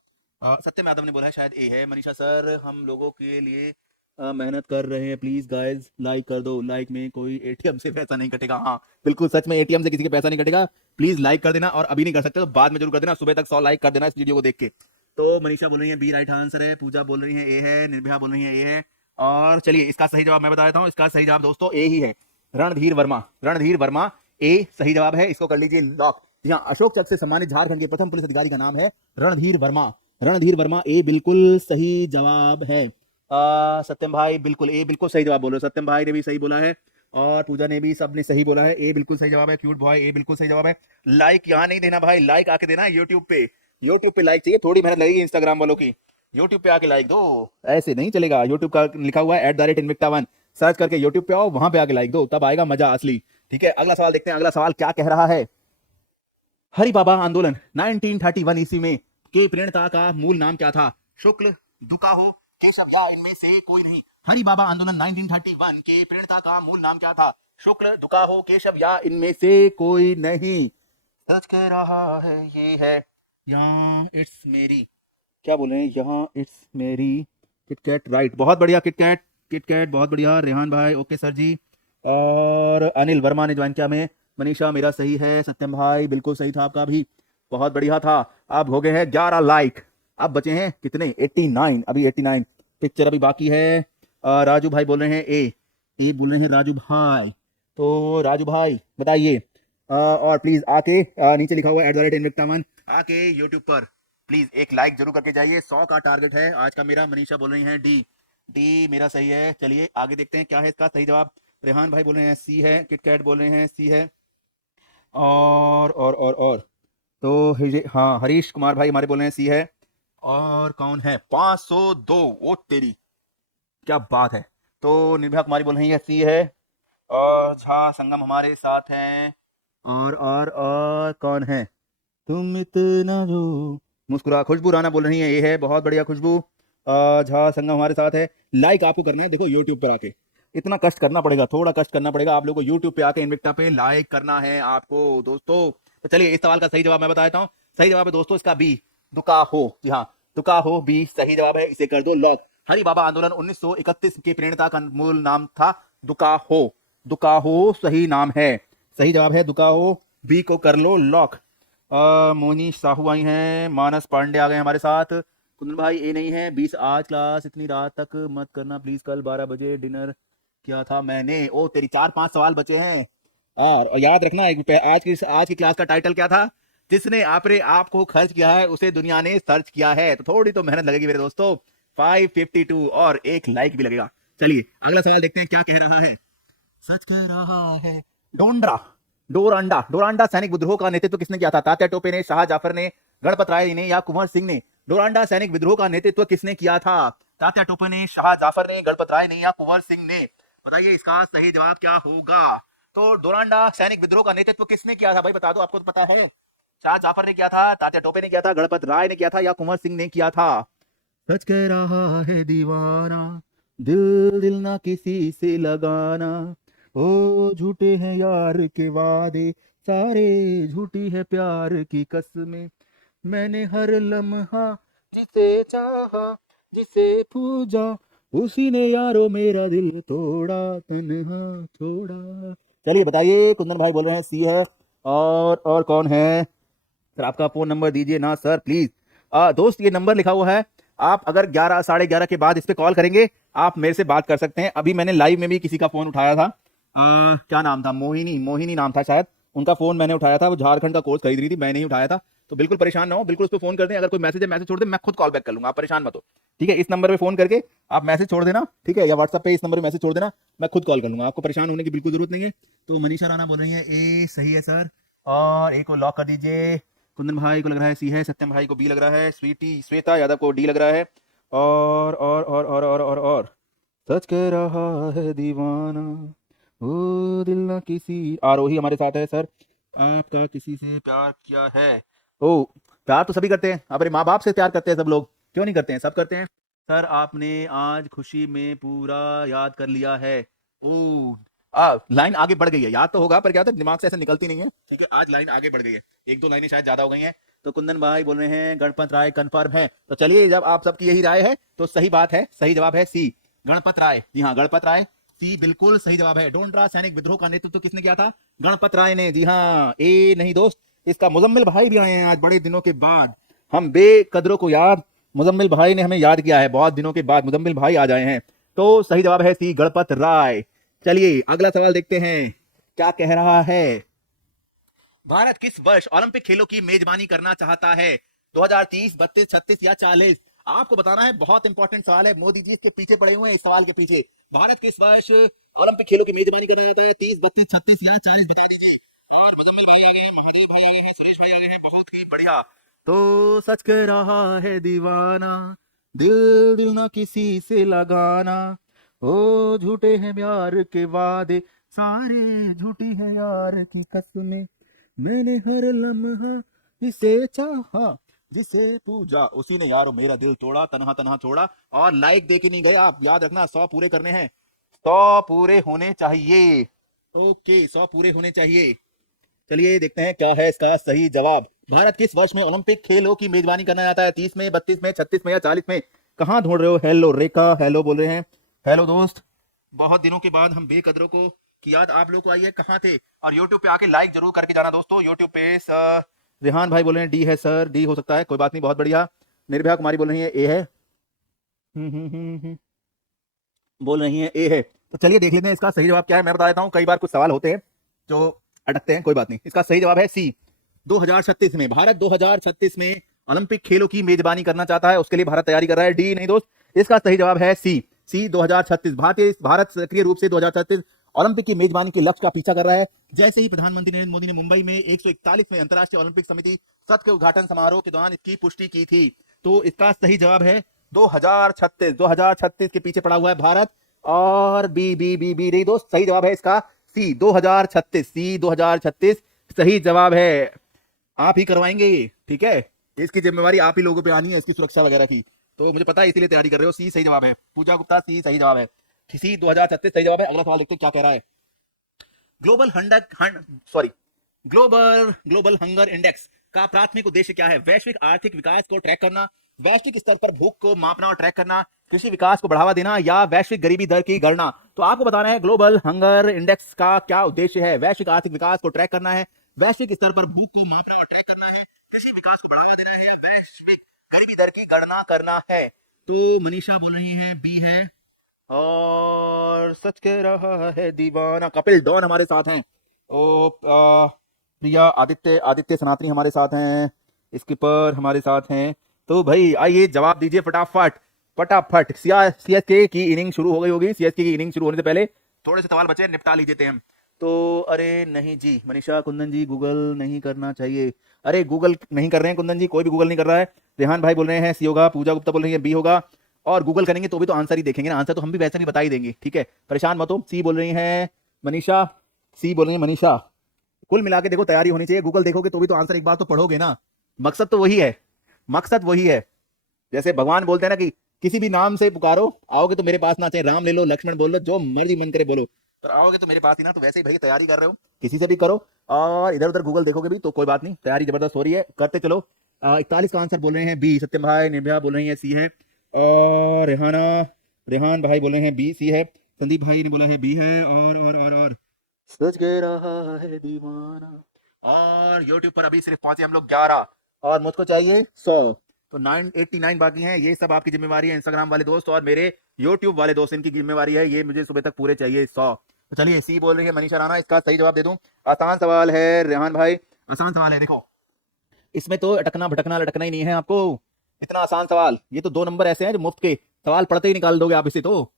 सत्यम यादव ने बोला है शायद ए है। मनीषा सर हम लोगों के लिए मेहनत कर रहे हैं, प्लीज गाइज लाइक कर दो। लाइक में कोई एटीएम से पैसा नहीं कटेगा। हाँ बिल्कुल सच में, एटीएम से किसी के पैसा नहीं कटेगा। प्लीज लाइक कर देना, और अभी नहीं कर सकते तो बाद में जरूर कर देना। सुबह तक 100 लाइक कर देना इस वीडियो को देख के। तो मनीषा बोल रही है बी राइट आंसर है, पूजा बोल रही है ए है, निर्भया बोल रही है ए है। और चलिए इसका सही जवाब मैं बता देता हूँ। इसका सही जवाब दोस्तों ए ही है, रणधीर वर्मा ए सही जवाब है। इसको कर लीजिए लॉक। यहाँ अशोक चक्र से सम्मानित झारखंड के प्रथम पुलिस अधिकारी का नाम है रणधीर वर्मा ए बिल्कुल सही जवाब है। सत्यम भाई बिल्कुल ए बिल्कुल सही जवाब बोलो। सत्यम भाई ने भी सही बोला है, और पूजा ने भी, सबने सही बोला है। ए बिल्कुल सही जवाब है। क्यूट बॉय ए बिल्कुल सही जवाब है। लाइक यहाँ नहीं देना भाई, लाइक आके देना यूट्यूब पे लाइक चाहिए, थोड़ी मेहनत लगेगी इंस्टाग्राम वालों की। यूट्यूब पे आके लाइक दो, ऐसे नहीं चलेगा। यूट्यूब का लिखा हुआ है @invicta1, सर्च करके यूट्यूब पे आओ, वहां पे आके लाइक दो, तब आएगा मजा असली। ठीक है, अगला सवाल देखते हैं। अगला सवाल क्या कह रहा है? हरि बाबा आंदोलन 1931 ईस्वी में के प्रणेता का मूल नाम क्या था? शुक्ल, दुकाहो, केशव या इनमें से कोई नहीं। हरि बाबा आंदोलन 1931 के प्रणेता का मूल नाम क्या था? शुक्ल, दुकाहो, केशव या इनमें से कोई नहीं। सच कह रहा है ये है यहाँ इट्स मेरी। क्या बोल रहे हैं? यहाँ इट्स मेरी किटकैट राइट, बहुत बढ़िया किटकैट बहुत बढ़िया। रेहान भाई ओके सर जी। और अनिल वर्मा ने ज्वाइन किया हमें। मनीषा मेरा सही है। सत्यम भाई बिल्कुल सही था आपका भी, बहुत बढ़िया था। अब हो गए हैं 11 लाइक, अब बचे हैं कितने? 89, अभी 89। पिक्चर अभी बाकी है। राजू भाई बोल रहे हैं ए बोल रहे हैं राजू भाई। तो राजू भाई बताइए। और प्लीज आके नीचे लिखा हुआ है @invicta1, आके यूट्यूब पर प्लीज एक लाइक जरूर करके जाइए। 100 का टारगेट है आज का मेरा। मनीषा बोल रही हैं डी मेरा सही है। चलिए आगे देखते हैं क्या है इसका सही जवाब। रेहान भाई बोल रहे हैं सी है, किटकैट बोल रहे हैं सी है, और तो हाँ हरीश कुमार भाई हमारे बोल रहे हैं सी है। और कौन है? 502, वो तेरी क्या बात है। तो निर्भया कुमारी बोल रही है सी है, और झा संगम हमारे साथ हैं। और कौन है? तुम इतना जो मुस्कुरा, खुशबू राणा बोल रही है ये है, बहुत बढ़िया खुशबू। झा संगम हमारे साथ है। लाइक आपको करना है, देखो यूट्यूब पर आके इतना कष्ट करना पड़ेगा, थोड़ा कष्ट करना पड़ेगा आप लोगों को। यूट्यूब पे आके इनविक्टा पे लाइक करना है आपको दोस्तों। तो चलिए इस सवाल का सही जवाब मैं बता देता हूँ। सही जवाब है दोस्तों इसका बी, दुकाहो। जी हाँ, दुकाहो बी सही जवाब है, इसे कर दो लॉक। हरि बाबा आंदोलन 1931 के प्रणेता का मूल नाम था दुकाहो सही नाम है, सही जवाब है दुकाहो। बी को कर लो लॉक। मोनी साहू आई हैं, मानस पांडे आ गए हमारे साथ। कुंदन भाई ए नहीं है। 20 आज क्लास इतनी रात तक मत करना प्लीज, कल 12 बजे डिनर किया था मैंने। ओ तेरी 4-5 सवाल बचे हैं। और याद रखना आज की क्लास का टाइटल क्या था? जिसने आपने आपको खर्च किया है उसे दुनिया ने सर्च किया है। तो थोड़ी तो मेहनत लगेगी मेरे दोस्तों। 552 और एक लाइक भी लगेगा। चलिए अगला सवाल देखते हैं क्या कह रहा है। सच कह रहा है। डोरांडा सैनिक विद्रोह का नेतृत्व किसने किया था? तात्या टोपे ने, शाह जाफर ने, गणपत राय ने या कुंवर सिंह ने? डोरांडा सैनिक विद्रोह का नेतृत्व किसने किया था? तात्या टोपे ने, शाह जाफर ने, गणपत राय ने या कुंवर सिंह ने? बताइए इसका सही जवाब क्या होगा। तो डोरांडा सैनिक विद्रोह का नेतृत्व किसने किया था भाई, बता दो, आपको तो पता है। शाह जाफर ने किया था, तात्या टोपे ने किया था, गणपत राय ने किया था, या कुंवर सिंह ने किया था? सच कह रहा है दीवाना, दिल दिल ना किसी से लगाना, ओ झूठे हैं यार के वादे सारे, झूठी है प्यार की कसमें, मैंने हर लम्हा जिसे चाहा, जिसे पूजा, उसी ने यारो मेरा दिल तोड़ा, तन्हा छोड़ा। चलिए बताइए, कुंदन भाई बोल रहे हैं सी है, और कौन है? सर आपका फोन नंबर दीजिए ना सर प्लीज। दोस्त ये नंबर लिखा हुआ है, आप अगर 11 11:30 के बाद इस पे कॉल करेंगे आप मेरे से बात कर सकते हैं। अभी मैंने लाइव में भी किसी का फोन उठाया था, क्या नाम था, मोहिनी, मोहिनी नाम था शायद, उनका फोन मैंने उठाया था, वो झारखंड का कोर्स खरीद रही थी, मैंने ही उठाया था। तो बिल्कुल परेशान ना हो, बिल्कुल उस पर फोन कर दें, अगर कोई मैसेज है मैसेज छोड़ दे, मैं खुद कॉल बैक कर लूंगा, आप परेशान मत हो, ठीक है? इस नंबर पे फोन करके आप मैसेज छोड़ देना, ठीक है, या व्हाट्सएप पे इस नंबर पे मैसेज छोड़ देना, मैं खुद कॉल कर लूंगा, आपको परेशान होने की बिल्कुल जरूरत नहीं है। तो मनीषा राणा बोल रही है ए सही है सर, और ए को लॉक कर दीजिए। कुंदन भाई को लग रहा है सी है, सत्यम भाई को बी लग रहा है, स्वीटी श्वेता यादव को डी लग रहा है, और सच कह रहा है दीवाना, ओ दिल ना किसी, आरोही हमारे साथ है सर, आपका किसी से प्यार किया है? ओ प्यार तो सभी करते हैं, हमारे माँ बाप से प्यार करते हैं सब लोग, क्यों नहीं करते हैं, सब करते हैं। सर आपने आज खुशी में पूरा याद कर लिया है। ओ लाइन आगे बढ़ गई है, याद तो होगा पर क्या होता है दिमाग से ऐसे निकलती नहीं है, ठीक है? आज लाइन आगे बढ़ गई है, एक दो लाइनें शायद ज्यादा हो गई हैं। तो कुंदन भाई बोल रहे हैं गणपत राय कंफर्म है, तो चलिए जब आप सबकी यही राय है तो सही बात है, सही जवाब है सी, गणपत राय। जी हाँ, गणपत राय, सी बिल्कुल सही जवाब है। डोंडरा सैनिक विद्रोह का नेतृत्व तो किसने किया था? गणपत राय ने। जी हाँ, ए नहीं दोस्त, इसका मुजम्मिल भाई भी आए हैं आज बड़े दिनों के बाद, हम बेकदरों को याद, मुजम्मिल भाई ने हमें याद किया है, बहुत दिनों के बाद मुजम्मिल भाई आ जाए हैं। तो सही जवाब है सी, गणपत राय। चलिए अगला सवाल देखते हैं क्या कह रहा है। भारत किस वर्ष ओलंपिक खेलों की मेजबानी करना चाहता है? 2030, 32, 36 या 40? आपको बताना है, बहुत इंपॉर्टेंट सवाल है, मोदी जी इसके पीछे पड़े हुए हैं, इस सवाल के पीछे। भारत किस वर्ष ओलंपिक खेलों की मेजबानी करना चाहता है? 30, 32, 36 या 40 बता दीजिए। और मुजम्मिल भाई आ गए हैं, महादेव भाई आ गए हैं, सुरेश भाई आ गए हैं, बहुत ही बढ़िया। तो सच कह रहा है दीवाना, दिल दिल ना किसी से लगाना, ओ झूठे हैं प्यार के वादे सारे, झूठी है यार की कसमें, मैंने हर लम्हा जिसे चाहा, जिसे पूजा, उसी ने यारो मेरा दिल तोड़ा, तन्हा तन्हा छोड़ा। और लाइक दे के नहीं गए आप, याद रखना 100 पूरे करने हैं, 100 पूरे होने चाहिए। ओके 100 पूरे होने चाहिए। चलिए देखते हैं क्या है इसका सही जवाब। भारत किस वर्ष में ओलंपिक खेलों की मेजबानी करना चाहता है? 30 में, 32 में, 36 में या 40 में? कहाँ ढूंढ रहे हो? हेलो रेखा, हेलो बोल रहे हैं, हेलो दोस्त, बहुत दिनों के बाद हम बेकदरों को की याद आप लोग को आई है, कहाँ थे? और यूट्यूब पे आके लाइक जरूर करके जाना दोस्तों, यूट्यूब पे। रेहान भाई बोल रहे हैं डी है सर, डी हो सकता है, कोई बात नहीं, बहुत बढ़िया। निर्भया कुमारी बोल रही है ए है, बोल रही है ए है। तो चलिए देख लेते हैं इसका सही जवाब क्या है। मैं बता देता हूँ, कई बार कुछ सवाल होते हैं जो अटकते हैं, कोई बात नहीं। इसका सही जवाब है सी, 2036 में। भारत 2036 में ओलंपिक खेलों की मेजबानी करना चाहता है, उसके लिए भारत तैयारी कर रहा है। डी नहीं दोस्त, इसका सही जवाब है सी 2036। भारत सक्रिय रूप से 2036 ओलंपिक की मेजबानी के लक्ष्य का पीछा कर रहा है। जैसे ही प्रधानमंत्री नरेंद्र मोदी ने मुंबई में 141वें अंतर्राष्ट्रीय ओलंपिक समिति सत्र के उद्घाटन समारोह के दौरान इसकी पुष्टि की थी। तो इसका सही जवाब है 2036 के पीछे पड़ा हुआ है भारत। और बी नहीं दोस्त, सही जवाब है इसका सी 2036, सी 2036 सही जवाब है। आप ही करवाएंगे ये, ठीक है? इसकी जिम्मेवारी आप ही लोगों पे आनी है, इसकी सुरक्षा वगैरह की, तो मुझे पता है इसीलिए तैयारी कर रहे हो। सी सही जवाब है, पूजा गुप्ता, सी सही जवाब है, सी 2036 सही जवाब है। अगला सवाल देखते हैं क्या कह रहा है। ग्लोबल ग्लोबल हंगर इंडेक्स का प्राथमिक उद्देश्य क्या है? वैश्विक आर्थिक विकास को ट्रैक करना, वैश्विक स्तर पर भूख को मापना और ट्रैक करना, कृषि विकास को बढ़ावा देना, या वैश्विक गरीबी दर की गणना? तो आपको बताना है ग्लोबल हंगर इंडेक्स का क्या उद्देश्य है। वैश्विक आर्थिक विकास को ट्रैक करना है, वैश्विक स्तर पर भूख को मापना और ट्रैक करना है, कृषि विकास को बढ़ावा देना है, वैश्विक गरीबी दर की गणना करना है। तो मनीषा बोल रही है बी है, और सच कह रहा है दीवाना। कपिल डॉन हमारे साथ हैं, ओ प्रिया, आदित्य, आदित्य सनातनी हमारे साथ हैं, स्किपर हमारे साथ हैं। तो भाई आइए जवाब दीजिए फटाफट फटाफट। सीएसके की इनिंग शुरू हो गई होगी, सीएसके की इनिंग शुरू होने से पहले थोड़े से सवाल बचे, निपटा लीजिए हम। तो अरे नहीं जी मनीषा, कुंदन जी गूगल नहीं करना चाहिए। अरे गूगल नहीं कर रहे हैं कुंदन जी, कोई भी गूगल नहीं कर रहा है। रेहान भाई बोल रहे हैं सी होगा, पूजा गुप्ता बोल रही है बी होगा, और गूगल करेंगे तो भी तो आंसर ही देखेंगे ना, आंसर तो हम भी वैसे भी बता ही देंगे, ठीक है? परेशान मत हो। सी बोल रही है मनीषा, सी बोल रही है मनीषा, कुल मिला के देखो तैयारी होनी चाहिए। गूगल देखोगे तो भी तो आंसर एक बार तो पढ़ोगे ना। मकसद तो वही है, मकसद वही है। जैसे भगवान बोलते हैं ना कि किसी भी नाम से पुकारो आओगे तो मेरे पास ना, चाहे राम ले लो, लक्ष्मण बोल लो, जो मर्जी मन करे बोलो, पर आओगे तो मेरे पास ही ना। तो वैसे ही भाई तैयारी कर रहे हो किसी से भी करो, और इधर उधर गूगल देखोगे भी तो कोई बात नहीं, तैयारी जबरदस्त हो रही है, करते चलो। 41 का आंसर बोल रहे हैं बी सत्यम भाई, निर्भया बोल रही है सी है, और रेहान भाई बोल रहे हैं बी सी है, संदीप भाई ने बोला है बी है, और सच कह रहा है दीवाना। और यूट्यूब पर अभी सिर्फ पहुंचे हम लोग 11, और मुझको चाहिए 100, तो 989 बाकी हैं। ये सब आपकी जिम्मेवारी है, इंस्टाग्राम वाले दोस्त और मेरे यूट्यूब वाले दोस्त, इनकी जिम्मेवारी है। ये मुझे सुबह तक पूरे चाहिए 100। तो चलिए सी बोल रही है मनीषा राणा, इसका सही जवाब दे दूं। आसान सवाल है रेहान भाई, आसान सवाल है। देखो इसमें तो अटकना भटकना लटकना ही नहीं है आपको, इतना आसान सवाल। ये तो 2 नंबर ऐसे हैं जो मुफ्त के सवाल पढ़ते ही निकाल दोगे आप इसे तो।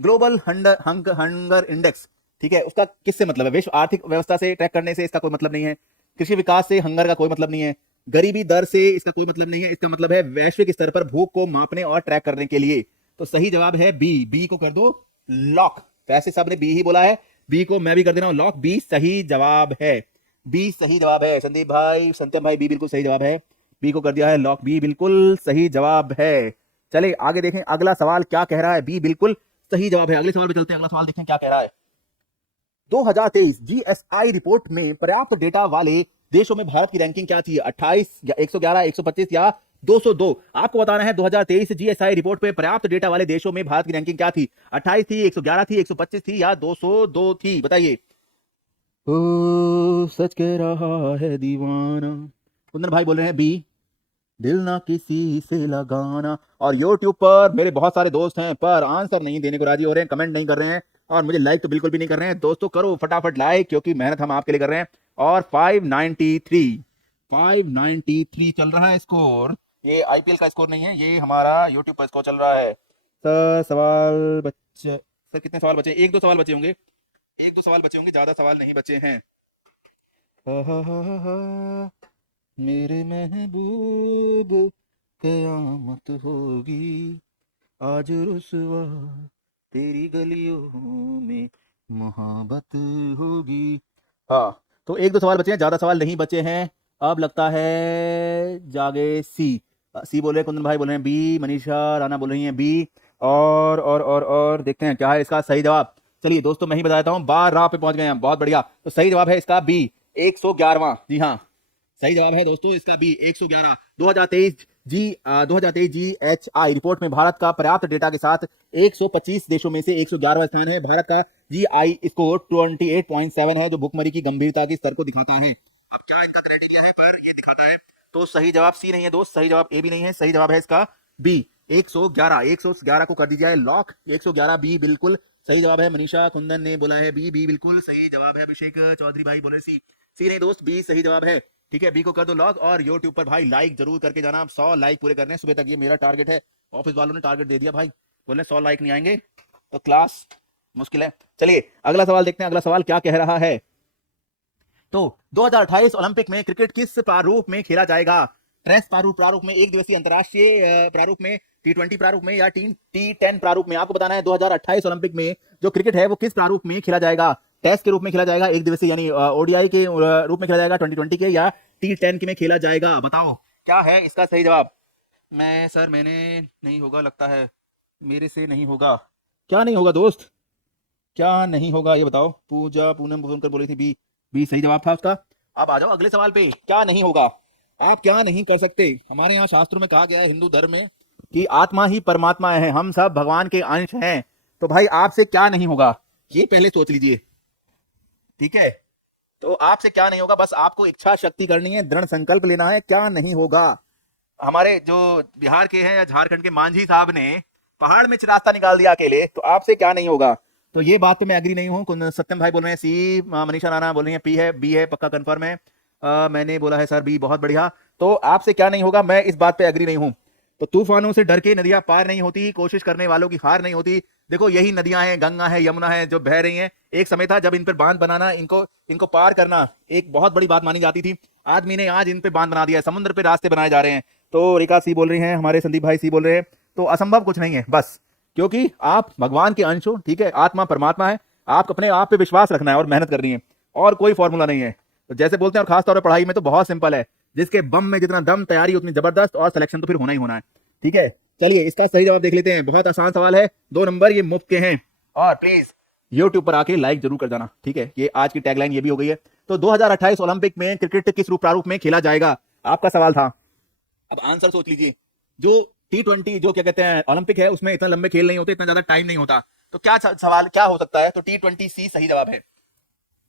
ग्लोबल हंगर इंडेक्स, ठीक है, उसका किससे मतलब है? विश्व आर्थिक व्यवस्था से ट्रैक करने से इसका कोई मतलब नहीं है। कृषि विकास से हंगर का कोई मतलब नहीं है। गरीबी दर से इसका कोई मतलब नहीं है। इसका मतलब है वैश्विक स्तर पर भूख को मापने और ट्रैक करने के लिए। तो सही जवाब है बी। बी को कर दो लॉक। वैसे सब ने बी ही बोला है, बी को मैं भी कर दे रहा हूं लॉक। बी सही जवाब है, बी सही जवाब है। संदीप भाई, सत्यम भाई, बी बिल्कुल सही जवाब है। बी को कर दिया है लॉक, बी बिल्कुल सही जवाब है। चले आगे देखें अगला सवाल क्या कह रहा है। बी बिल्कुल सही जवाब है। अगले सवाल पे चलते हैं, अगला सवाल देखें क्या कह रहा है। 2023 जीएसआई रिपोर्ट में पर्याप्त डेटा वाले देशों में भारत की रैंकिंग क्या थी? 28 या 111, 125 या 202? आपको बताना है 2023 जीएसआई रिपोर्ट पे पर्याप्त डेटा वाले देशों में भारत की रैंकिंग क्या थी? 28 थी, 111 थी, 125 थी या 202 थी? बताइए। ओ सच कह रहा है दीवाना। कुंदन भाई बोल रहे हैं बी, दिल ना किसी से लगाना। और यूट्यूब पर मेरे बहुत सारे दोस्त हैं पर आंसर नहीं देने को राजी हो रहे हैं, कमेंट नहीं कर रहे हैं, और मुझे लाइक तो बिल्कुल भी नहीं कर रहे हैं। दोस्तों करो फटाफट लाइक, क्योंकि मेहनत हम आपके लिए कर रहे हैं। और 593 चल रहा है स्कोर। ये आईपीएल का स्कोर नहीं है, ये हमारा यूट्यूब पर स्कोर चल रहा है। सर सवाल बच्चे, सर कितने सवाल बचे? 1-2 सवाल बचे होंगे, 1-2 सवाल बचे होंगे, ज्यादा सवाल नहीं बचे हैं। हा हा हा हा हा, मेरे महबूब कयामत होगी आज रुसवा तेरी गलियों में मोहब्बत होगी। हाँ, तो 1-2 सवाल बचे हैं, ज्यादा सवाल नहीं बचे हैं। अब लगता है जागे सी। सी बोल रहे हैं कुंदन भाई, बोल रहे हैं बी, मनीषा राणा बोल रही हैं बी, और देखते हैं क्या है इसका सही जवाब। चलिए दोस्तों मैं ही बता देता हूँ, 12 पे पहुंच गए हैं, बहुत बढ़िया। तो सही जवाब है इसका बी, 111वां। जी हाँ, सही जवाब है दोस्तों इसका बी, 111। 2023 जीएचआई रिपोर्ट में भारत का पर्याप्त डेटा के साथ 125 देशों में से 111वां स्थान है। भारत का जीआई स्कोर 28.7 है, जो भुखमरी की गंभीरता के स्तर को दिखाता है। अब क्या इसका क्राइटेरिया है पर ये दिखाता है। तो सही जवाब सी नहीं है दोस्त, सही जवाब ए भी नहीं है, सही जवाब है इसका बी, 111 को कर दीजिए लॉक। 111 बी बिल्कुल सही जवाब है। मनीषा कुंदन ने बोला है बी, बी बिल्कुल सही जवाब है। अभिषेक चौधरी भाई बोले सी, सी नहीं दोस्त, बी सही जवाब है। ठीक है, बी को कर दो लॉक। और यूट्यूब पर भाई लाइक जरूर करके जाना, आप 100 लाइक पूरे करने हैं सुबह तक, ये मेरा टारगेट है। ऑफिस वालों ने टारगेट दे दिया भाई, बोले 100 लाइक नहीं आएंगे तो क्लास मुश्किल है। चलिए अगला सवाल देखते हैं, अगला सवाल क्या कह रहा है। तो 2028 ओलंपिक में क्रिकेट किस प्रारूप में खेला जाएगा? टेस्ट प्रारूप में, एक दिवसीय अंतरराष्ट्रीय प्रारूप में, T20 प्रारूप में या T10 प्रारूप में? आपको बताना है 2028 ओलंपिक में जो क्रिकेट है वो किस प्रारूप में खेला जाएगा? टेस्ट के रूप में खेला जाएगा, एक दिवसीय यानी ओडीआई के रूप में खेला जाएगा, 2020 के, या T10 के में खेला जाएगा? बताओ क्या है इसका सही जवाब। मैंने नहीं होगा लगता है, मेरे से नहीं होगा। क्या नहीं होगा दोस्त, क्या नहीं होगा ये बताओ। पूजा पूनम कर बोली थी बी, बी सही जवाब था उसका। अब आ जाओ अगले सवाल पे, क्या नहीं होगा? आप क्या नहीं कर सकते? हमारे यहाँ शास्त्रों में कहा गया है, हिंदू धर्म में, कि आत्मा ही परमात्मा है, हम सब भगवान के अंश हैं। तो भाई आपसे क्या नहीं होगा ये पहले सोच लीजिए, ठीक है? तो आपसे क्या नहीं होगा, बस आपको इच्छा शक्ति करनी है, दृढ़ संकल्प लेना है। क्या नहीं होगा? हमारे जो बिहार के हैं या झारखंड के मांझी साहब ने पहाड़ में रास्ता निकाल दिया अकेले, तो आपसे क्या नहीं होगा? तो ये बात पे मैं एग्री नहीं हूँ। सत्यम भाई बोल रहे हैं सी, मनीषा राणा बोल रही है पी है, बी है, पक्का कंफर्म है। मैंने बोला है सर बी, बहुत बढ़िया। तो आपसे क्या नहीं होगा, मैं इस बात पे एग्री नहीं हूँ। तो तूफानों से डर के नदियां पार नहीं होती, कोशिश करने वालों की हार नहीं होती। देखो यही नदियां हैं, गंगा है, यमुना है, जो बह रही हैं। एक समय था जब इन पर बांध बनाना, इनको पार करना एक बहुत बड़ी बात मानी जाती थी। आदमी ने आज इन पे बांध बना दिया है, समुद्र पे रास्ते बनाए जा रहे हैं। तो रेखा सी बोल रही हैं, हमारे संदीप भाई सी बोल रहे हैं। तो असंभव कुछ नहीं है, बस क्योंकि आप भगवान के अंश हो, ठीक है, आत्मा परमात्मा है। आप अपने आप पे विश्वास रखना है और मेहनत करनी है, और कोई फॉर्मूला नहीं है। तो जैसे बोलते हैं, और खासतौर पर पढ़ाई में तो बहुत सिंपल है, जिसके बम में जितना दम, तैयारी उतनी जबरदस्त, और सिलेक्शन तो फिर होना ही होना है। ठीक है, चलिए इसका सही जवाब देख लेते हैं। बहुत आसान सवाल है, 2 नंबर, ये मुफ्त के हैं। और प्लीज यूट्यूब पर आके लाइक जरूर कर जाना। ठीक है, ये आज की टैगलाइन ये भी हो गई है। तो 2028 ओलंपिक में क्रिकेट किस रूप प्रारूप में खेला जाएगा, आपका सवाल था। अब आंसर सोच लीजिए। जो T20 जो क्या कहते हैं ओलंपिक है, उसमें इतना लंबे खेल नहीं होते, इतना ज्यादा टाइम नहीं होता, तो क्या सवाल क्या हो सकता है? तो T20C सही जवाब है।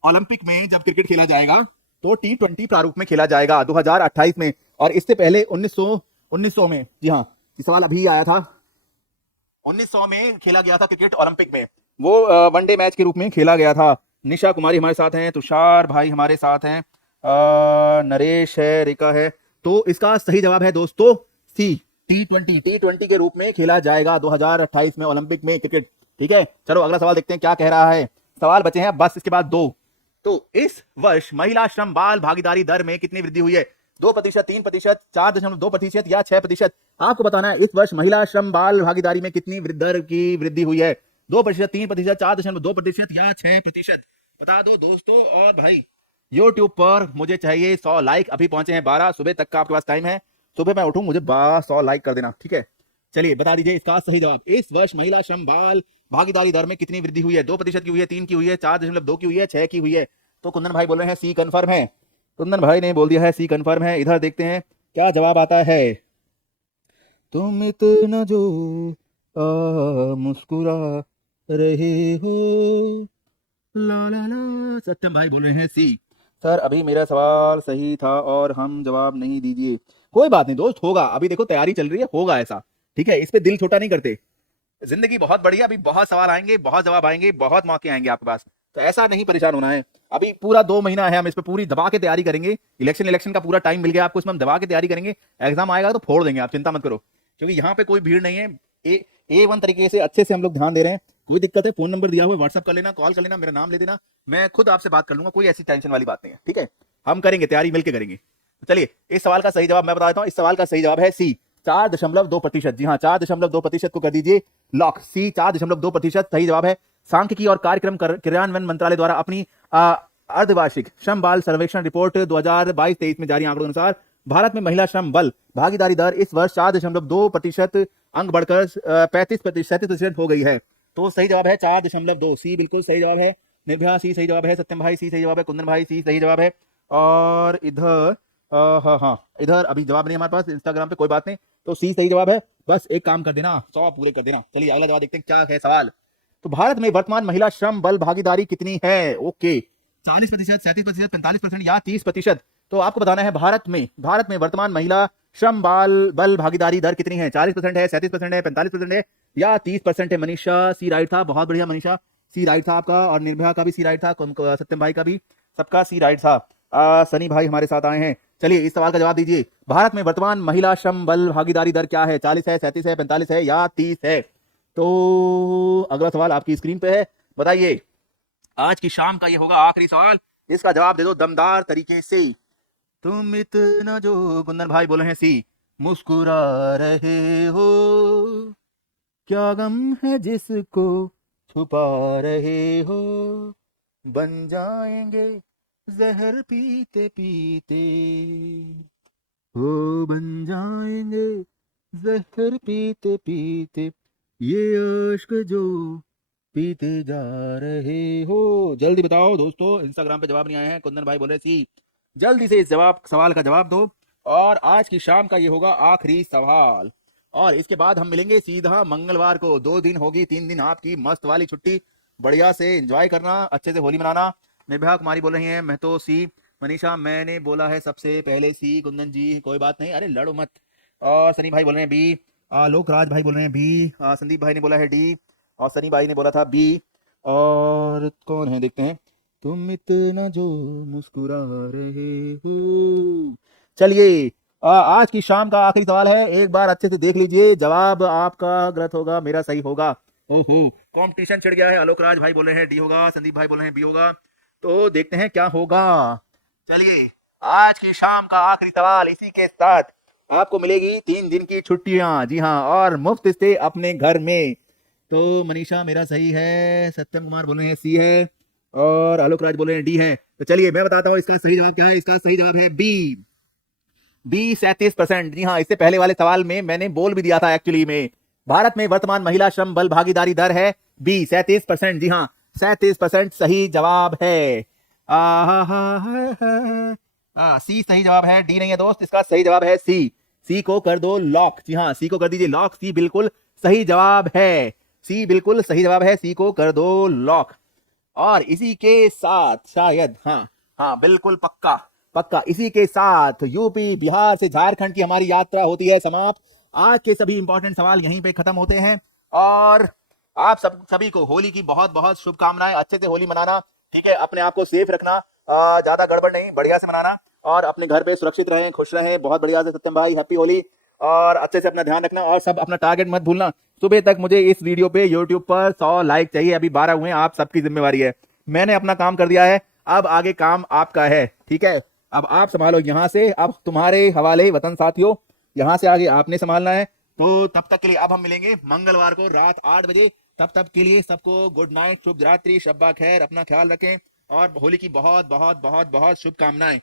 ओलंपिक में जब क्रिकेट खेला जाएगा तो T20 प्रारूप में खेला जाएगा 2028 में। और इससे पहले 1900 में, जी हाँ, ये सवाल अभी आया था, 1900 में खेला गया था क्रिकेट ओलंपिक में। वो वनडे मैच के रूप में खेला गया था। निशा कुमारी हमारे साथ हैं, तुषार भाई हमारे साथ हैं, नरेश है, रेखा है। तो इसका सही जवाब है दोस्तों सी, T20 के रूप में खेला जाएगा 2028 में ओलंपिक में क्रिकेट। ठीक है, चलो अगला सवाल देखते हैं क्या कह रहा है। सवाल बचे हैं बस इसके बाद 2। तो इस वर्ष महिला श्रम बाल भागीदारी दर में कितनी वृद्धि हुई है? 2%, 3%, 4.2% या 6%? आपको बताना है इस वर्ष महिला श्रम बाल भागीदारी में कितनी दर की वृद्धि हुई है। 2%, 3%, 4.2% या 6%? बता दो दोस्तों। और भाई यूट्यूब पर मुझे चाहिए 100 लाइक। अभी पहुंचे हैं 12, सुबह तक का आपके पास टाइम है। सुबह मैं उठूं, मुझे 100 लाइक कर देना। ठीक है, चलिए बता दीजिए इसका सही जवाब। इस वर्ष महिला श्रम बाल भागीदारी दर में कितनी वृद्धि हुई है? 2% की हुई है, 3 की हुई है, 4.2 की हुई है, 6 की हुई है? तो कुंदन भाई बोल रहे हैं सी कंफर्म है। कुंदन भाई ने बोल दिया है सी कंफर्म है। इधर देखते हैं क्या जवाब आता है। तुम इतना जो मुस्कुरा रहे हो, ला ला ला। सत्यम भाई बोल रहे हैं सी। सर अभी मेरा सवाल सही था और हम जवाब नहीं दीजिए। कोई बात नहीं दोस्त, होगा। अभी देखो तैयारी चल रही है, होगा ऐसा। ठीक है, इस पे दिल छोटा नहीं करते। जिंदगी बहुत बढ़िया, अभी बहुत सवाल आएंगे, बहुत जवाब आएंगे, बहुत मौके आएंगे आपके पास। तो ऐसा नहीं परेशान होना है। अभी पूरा 2 महीना है, हम इस पे पूरी दबा के तैयारी करेंगे। इलेक्शन का पूरा टाइम मिल गया आपको, इसमें हम दबा के तैयारी करेंगे। एग्जाम आएगा तो फोड़ देंगे, आप चिंता मत करो, क्योंकि यहाँ पे कोई भीड़ नहीं है। A1 तरीके से अच्छे से हम लोग ध्यान दे रहे हैं। कोई दिक्कत है, फोन नंबर दिया हुआ है, व्हाट्सअप कर लेना, कॉल कर लेना, मेरा नाम ले देना, मैं खुद आपसे बात कर लूंगा। कोई ऐसी टेंशन वाली बात नहीं है। ठीक है, हम करेंगे तैयारी, मिलकर करेंगे। तो चलिए इस सवाल का सही जवाब मैं बता देता हूँ। इस सवाल का सही जवाब है सी, 4.2%। जी हाँ, 4.2% को कर दीजिए लॉक। सी 4.2% सही जवाब है। सांख्यिकी और कार्यक्रम क्रियान्वयन मंत्रालय द्वारा अपनी अर्धवार्षिक श्रम बाल सर्वेक्षण रिपोर्ट 2022-23 में जारी आंकड़ों के अनुसार भारत में महिला श्रम बल भागीदारी दर इस वर्ष 4.2% अंक बढ़कर 37% हो गई है। तो सही जवाब है 4.2। सी बिल्कुल सही जवाब है। निर्भया सी सही जवाब है, सत्यम भाई सी सही जवाब है, कुंदन भाई सी सही जवाब है। और इधर हाँ, इधर अभी जवाब नहीं हमारे पास इंस्टाग्राम पे, कोई बात नहीं। तो सी सही जवाब है। बस एक काम कर देना, 100 पूरे कर देना। चलिए अगला जवाब देखते हैं क्या है सवाल। तो भारत में वर्तमान महिला श्रम बल भागीदारी कितनी है? ओके, 40%, 37%, 45% या 30%? तो आपको बताना है भारत में वर्तमान महिला श्रम बल भागीदारी दर कितनी है? 40% है, 37% है, 45% है या 30% है? मनीषा सी राइट था, बहुत बढ़िया मनीषा, सी राइट था आपका। और निर्भया का भी सी राइट था, सत्यम भाई का भी, सबका सी राइट था। सनी भाई हमारे साथ आए हैं। चलिए इस सवाल का जवाब दीजिए। भारत में वर्तमान महिला श्रम बल भागीदारी दर क्या है? 40 है, 37 है, 45 है या 30 है? तो अगला सवाल आपकी स्क्रीन पे है, बताइए। आज की शाम का ये होगा आखिरी सवाल, इसका जवाब दे दो दमदार तरीके से। तुम इतना जो, कुंदन भाई बोले हैं सी, मुस्कुरा रहे हो, क्या गम है जिसको छुपा रहे हो, बन जाएंगे जहर पीते पीते, वो बन जाएंगे जहर पीते पीते, ये इश्क जो पीते जा रहे हो। जल्दी बताओ दोस्तों, इंस्टाग्राम पे जवाब नहीं आए हैं। कुंदन भाई बोल रहे सी, जल्दी से इस सवाल का जवाब दो। और आज की शाम का ये होगा आखिरी सवाल, और इसके बाद हम मिलेंगे सीधा मंगलवार को। 2 दिन होगी, 3 दिन आपकी मस्त वाली छुट्टी, बढ़िया से एंजॉय करना, अच्छे से होली मनाना। निर्भया कुमारी बोल रही हैं मैं तो सी, मनीषा मैंने बोला है सबसे पहले सी, कुंदन जी कोई बात नहीं, अरे लड़ो मत। और सनी भाई बोल रहे हैं बी, लोकराज भाई बोल रहे हैं बी, संदीप भाई ने बोला है डी, और सनी भाई ने बोला था बी। और कौन है देखते हैं, तुम इतना जो मुस्कुरा रहे हो। चलिए आज की शाम का आखिरी सवाल है, एक बार अच्छे से देख लीजिए, जवाब आपका गलत होगा, मेरा सही होगा। ओहो, कंपटीशन छिड़ गया है। आलोकराज भाई बोल रहे हैं डी होगा, संदीप भाई बोल रहे हैं बी होगा। तो देखते हैं क्या होगा। चलिए आज की शाम का आखिरी सवाल, इसी के साथ आपको मिलेगी 3 दिन की छुट्टियां, जी हाँ, और मुफ्त स्टे अपने घर में। तो मनीषा मेरा सही है, सत्यम कुमार बोल रहे हैं सी है, और आलोक राज बोल रहे हैं डी है। तो चलिए मैं बताता हूं इसका सही जवाब क्या है। इसका सही जवाब है बी। बी 37%। जी हाँ, इससे पहले वाले सवाल में मैंने बोल भी दिया था एक्चुअली में। भारत में वर्तमान महिला श्रम बल भागीदारी दर है बी 37%। जी हाँ, 37% सही जवाब है। सी सही जवाब है, डी नहीं है दोस्त। इसका सही जवाब है सी। सी को कर दो लॉक। जी हाँ, सी को कर दीजिए लॉक। सी बिल्कुल सही जवाब है। सी बिल्कुल सही जवाब है। सी को कर दो लॉक। और इसी के साथ शायद, हाँ हाँ बिल्कुल पक्का पक्का, इसी के साथ यूपी बिहार से झारखंड की हमारी यात्रा होती है समाप्त। आज के सभी इंपॉर्टेंट सवाल यहीं पे खत्म होते हैं। और आप सभी को होली की बहुत बहुत शुभकामनाएं। अच्छे से होली मनाना, ठीक है। अपने आप को सेफ रखना, ज्यादा गड़बड़ नहीं, बढ़िया से मनाना। और अपने घर पे सुरक्षित रहें, खुश रहें, बहुत बढ़िया से। सत्यम भाई हैप्पी होली। और अच्छे से अपना ध्यान रखना। और सब अपना टारगेट मत भूलना। सुबह तक मुझे इस वीडियो पे यूट्यूब पर 100 लाइक चाहिए। अभी 12 हुए, आप सबकी जिम्मेवारी है। मैंने अपना काम कर दिया है, अब आगे काम आपका है, ठीक है। अब आप संभालो यहाँ से, अब तुम्हारे हवाले वतन साथियों। यहाँ से आगे आपने संभालना है। तो तब तक के लिए अब हम मिलेंगे मंगलवार को रात 8 बजे। तब तक के लिए सबको गुड नाइट, शुभ रात्रि, शब्बा खैर, अपना ख्याल रखें और होली की बहुत बहुत बहुत बहुत शुभकामनाएं।